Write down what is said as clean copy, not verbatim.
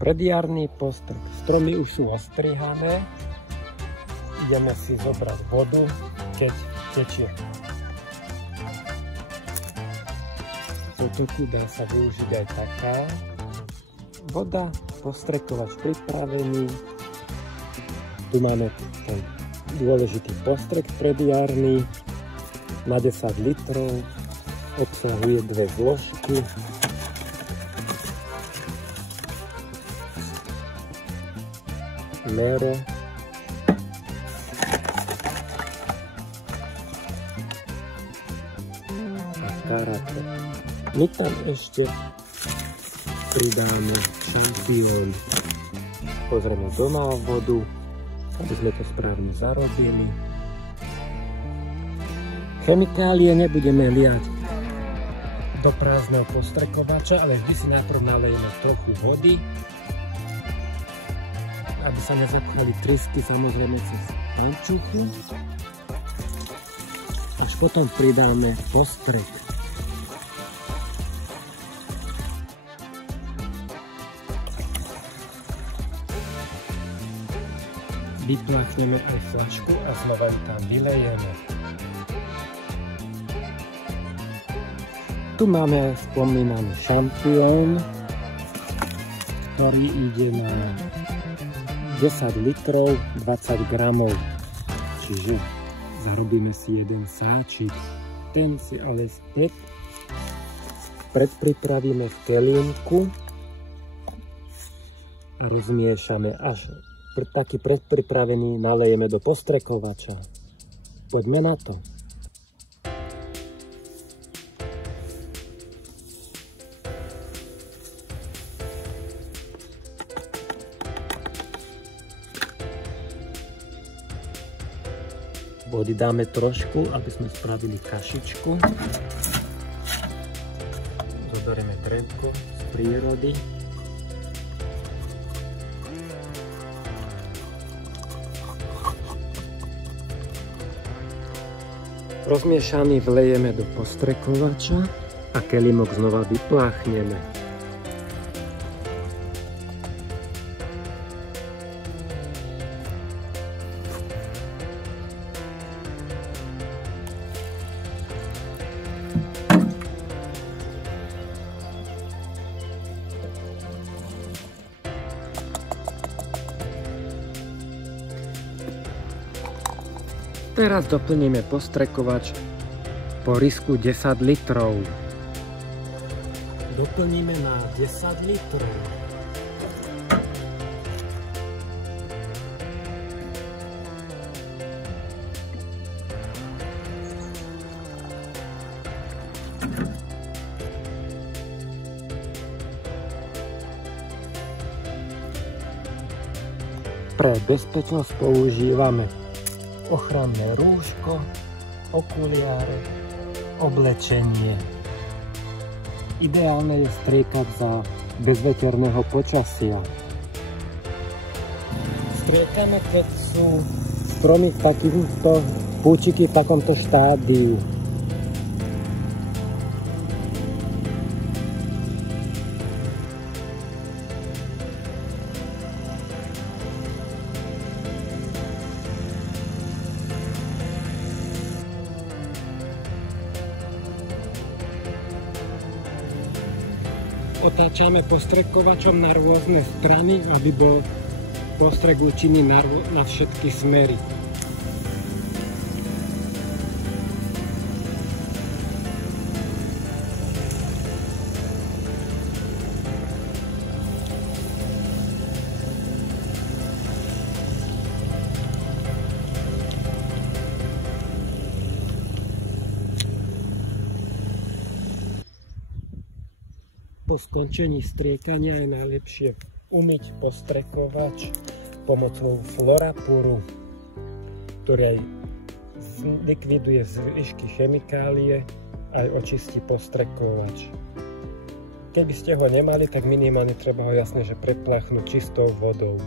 Predjarný postrek. Stromy už sú ostrihané. Ideme si zobrať vodu, keď tečie. Tu dá sa využiť aj taká voda, postrekovač pripravený. Tu máme ten dôležitý postrek predjarný na 10 litrov, obsahuje 2 zložky. Mero. A karate. My tam ešte pridáme šampión. Pozrieme do návodu, aby sme to správne zarobili. Chemikálie nebudeme liať do prázdneho postrekovača, ale vždy si najprv nalejeme trochu vody, aby sa nezapchali trysky, samozrejme cez pančuchu. Až potom pridáme postrek. Vypláchneme aj fľašku a znova ju tam vylejeme. Tu máme spomínaný šampión, ktorý ide na 10 litrov, 20 gramov. Čiže zarobíme si jeden sáčik. Ten si ale späť predpripravíme v kelímku a rozmiešame až taký predpripravený nalejeme do postrekovača. Poďme na to. Vody dáme trošku, aby sme spravili kašičku. Zoberieme drevko z prírody. Rozmiešaný vlejeme do postrekovača a kelímok znova vypláchneme. Teraz doplníme postrekovač po risku 10 litrov. Doplníme na 10 litrov. Pre bezpečnosť používame ochranné rúško, okuliare, oblečenie. Ideálne je striekať za bezveterného počasia. Striekame, keď sú stromy v takýchto púčiky v takomto štádiu. Otáčame postrekovačom na rôzne strany, aby bol postrek účinný na všetky smery. Po skončení striekania je najlepšie umyť postrekovač pomocou Florapuru, ktorý likviduje zvyšky chemikálie aj očistí postrekovač. Keby ste ho nemali, tak minimálne treba ho jasne že prepláchnuť čistou vodou.